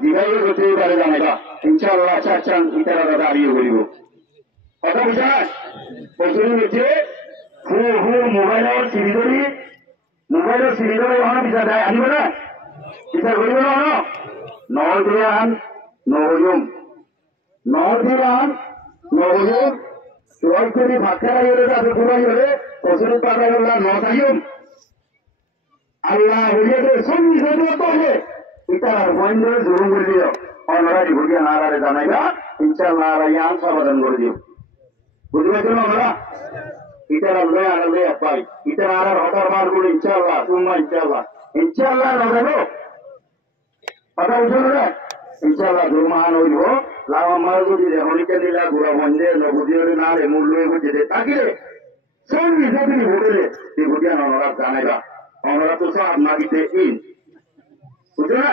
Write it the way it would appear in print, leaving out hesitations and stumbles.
দিঘাই হতে পারে জানাইবা ইনশাআল্লাহ চাচান ইতারা দাঁড়িয়ে বলিব কথা বুঝা বছরের মধ্যে হু হু মোবাইলের সিঁড়ি ধরে ওখানে বিচার দেয় আনিব না বিচার করিব না নদিয়ান নহজুম চয় করে ভাষা হলে তাদের ঘুরাই হলে বছরের পাতা হল নদাইম আল্লাহ হইলে সঙ্গী সঙ্গে ইতার বন্ধ জোর করে দিও অনরাই ভুলিয়া নারারে জানাইবা ইনশাআল্লাহ রায়ান সমাধান করে দিও বুঝতে পারছো না আমরা ইতার আল্লাহ আল্লাহ পাই ইতার আর হতার মার বলে ইনশাআল্লাহ তোমা ইনশাআল্লাহ লাগাবো কথা বুঝছো না ইনশাআল্লাহ দুর্মান হইব লাভ আমার যদি অনেকে দিলা ঘোরা বন্ধে নবুদিও না রে মূল্য বুঝে থাকিলে সঙ্গী যদি হোটেলে এই বুঝিয়া অনরাত জানাইবা অনরা তো সব নাগিতে ইন বুঝছো না